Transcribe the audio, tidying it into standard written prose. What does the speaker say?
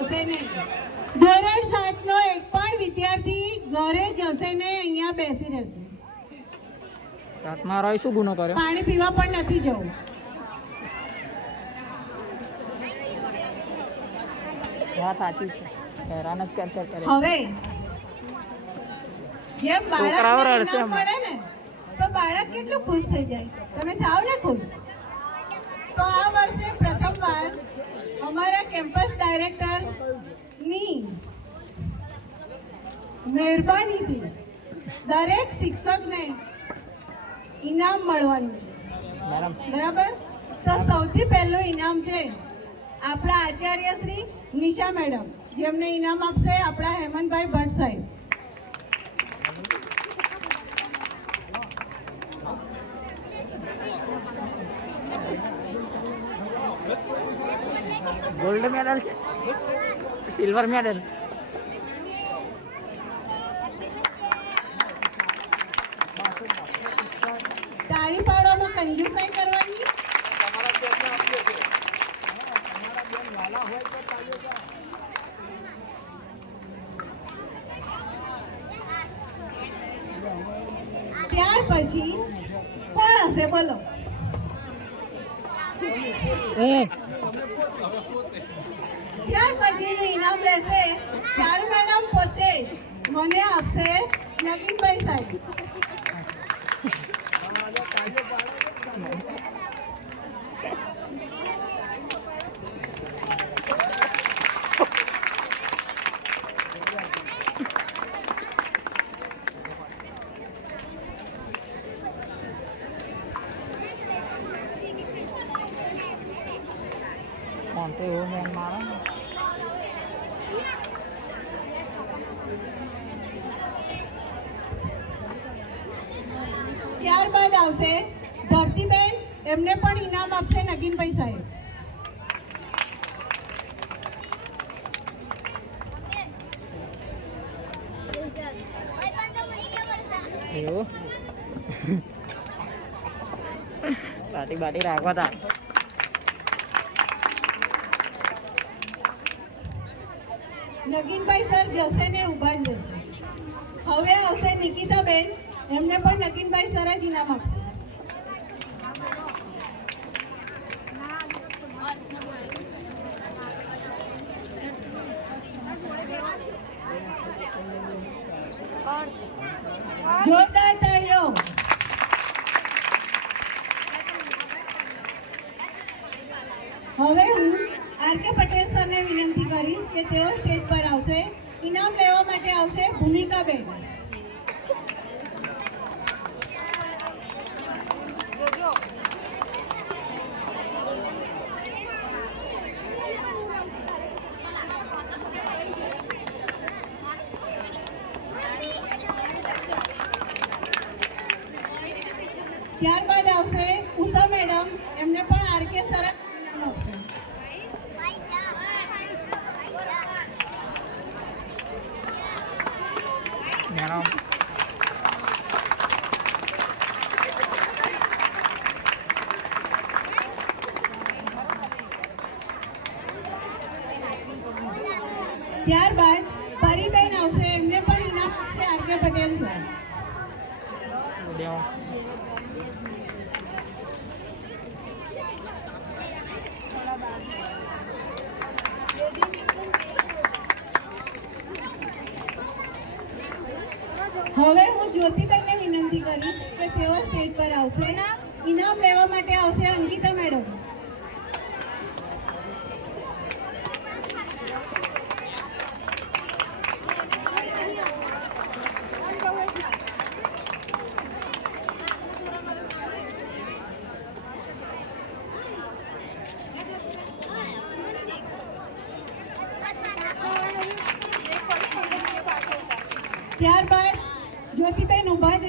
જશે નહીં. ધોરણ 7 નો એક પણ વિદ્યાર્થી ઘરે જશે નહીં, અહીંયા બેસી રહેશે. મારો શું ગુનો કર્યો? પાણી પીવા પણ નથી જવું. વાત સાચી છે, હેરાન જ કરશે. હવે જેમ બાળક રડશે પડે ને તો બાળક કેટલું ખુશ થઈ જાય. તમે થાવ ને ખુશ. તો આ વર્ષે પ્રથમવાર અમારા કેમ્પસ ડાયરેક્ટર ની મહેરબાનીથી દરેક શિક્ષકને ઇનામ મળવાનું છે. બરાબર? તો સૌથી પહેલું ઇનામ છે આપણા આચાર્ય શ્રી નિશા મેડમ, જેમને ઇનામ આપશે આપણા હેમંતભાઈ ભટ્ટ સાહેબ. ગોલ્ડ મેડલ છે, સિલ્વર મેડલ. તાળી પાડવામાં કંજુસાઈ કરવાની. ત્યાર પછી કોણ હશે બોલો? ત્યાર પછી ઇનામ લેશે ચારુ મેડમ પોતે મને આપશે નગીનભાઈ સાહેબ. ત્યારબાદ આવશે ધરતીબેન, એમને પણ ઇનામ આપશે નગીનભાઈ સાહેબ. પાટી બાટી રાખવા તા. નગીનભાઈ સર જશે ને ઉભા જ રહેશે. હવે આવશે નિકિતાબેન, એમને પણ નગીનભાઈ સર જ ઇનામ આપશે. જોરદાર તાળીઓ. હવે હું આર.કે. પટેલ સરને વિનંતી કરીશ કે તેઓ સ્ટેજ પર આવશે. ઇનામ લેવા માટે આવશે ભૂમિકાબેન. ત્યારબાદ આવશે ઉષા મેડમ, એમને પણ આર.કે. સર ઇનામ આપશે. ત્યારબાદ પરીબેન આવશે, એમને પણ ઇનામ આપશે આર.કે. પટેલ સર. હવે હું જ્યોતિબેનને વિનંતી કરીશ કે તેઓ સ્ટેજ પર આવશે. ઇનામ લેવા માટે આવશે અંકિતા મેડમ. ત્યારબાદ જ્યોતિબેન ઉભા જ